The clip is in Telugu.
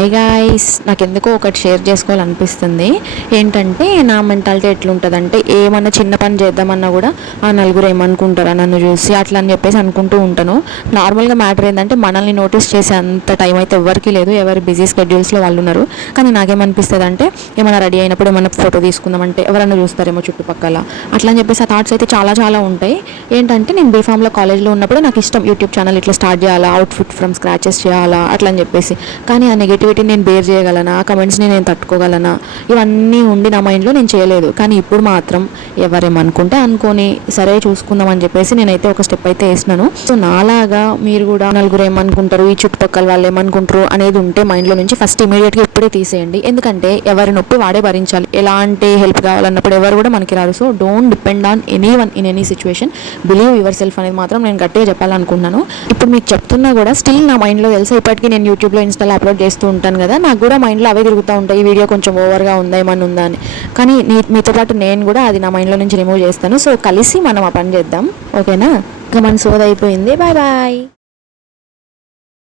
హాయ్ గాయ్స్, నాకెందుకో ఒకటి షేర్ చేసుకోవాలనిపిస్తుంది. ఏంటంటే నా మెంటాలిటీ ఎట్లుంటుందంటే, ఏమన్నా చిన్న పని చేద్దామన్నా కూడా ఆ నలుగురు ఏమనుకుంటారా నన్ను చూసి అట్లా అని చెప్పేసి అనుకుంటూ ఉంటాను. నార్మల్గా మ్యాటర్ ఏంటంటే మనల్ని నోటీస్ చేసే అంత టైం అయితే ఎవరికి లేదు, ఎవరి బిజీ స్కెడ్యూల్స్లో వాళ్ళు ఉన్నారు. కానీ నాకేమనిపిస్తుంది అంటే, ఏమైనా రెడీ అయినప్పుడు ఏమైనా ఫోటో తీసుకుందామంటే ఎవరన్నా చూస్తారేమో చుట్టుపక్కల, అట్లా అని చెప్పేసి ఆ థాట్స్ అయితే చాలా చాలా ఉంటాయి. ఏంటంటే నేను బీఫామ్లో కాలేజ్లో ఉన్నప్పుడు నాకు ఇష్టం యూట్యూబ్ ఛానల్ ఇట్లా స్టార్ట్ చేయాలా, అవుట్ఫిట్ ఫ్రమ్ స్క్రాచెస్ చేయాలా అట్లా అని చెప్పేసి. కానీ ఆ నెగిటివిటీ నేను బేర్ చేయగలనా, ఆ కమెంట్స్ని నేను తట్టుకోగలనా, ఇవన్నీ ఉండి నా మైండ్లో నేను చేయలేదు. కానీ ఇప్పుడు మాత్రం ఎవరేమనుకుంటే అనుకొని సరే చూసుకుందాం అని చెప్పేసి నేనైతే ఒక స్టెప్ అయితే వేసినాను. సో నాలాగా మీరు కూడా నలుగురు ఏమనుకుంటారు, ఈ చుట్టుపక్కల వాళ్ళు ఏమనుకుంటారు అనేది ఉంటే మైండ్లో నుంచి ఫస్ట్ ఇమీడియట్గా ఇప్పుడే తీసేయండి. ఎందుకంటే ఎవరి నొప్పి వాడే భరించాలి. ఎలాంటి హెల్ప్ కావాలన్నప్పుడు ఎవరు కూడా మనకి రారు. So don't depend on any one in any situation. Believe your self అనేది మాత్రం నేను గట్టిగా చెప్పాలనుకుంటున్నాను. ఇప్పుడు మీకు చెప్తున్నా కూడా స్టిల్ నా మైండ్లో తెలుసు. ఇప్పటికీ నేను యూట్యూబ్లో ఇన్స్టాలో అప్లోడ్ చేస్తూ ఉంటాను కదా, నాకు కూడా మైండ్లో అవే తిరుగుతూ ఉంటాయి, ఈ వీడియో కొంచెం ఓవర్గా ఉందా ఏమన్నా ఉందా అని. కానీ మీతో పాటు నేను కూడా అది నా మైండ్లో నుంచి రిమూవ్ చేస్తాను. సో కలిసి మనం ఆ పని చేద్దాం, ఓకేనా? ఇక మన సోది అయిపోయింది. Bye bye.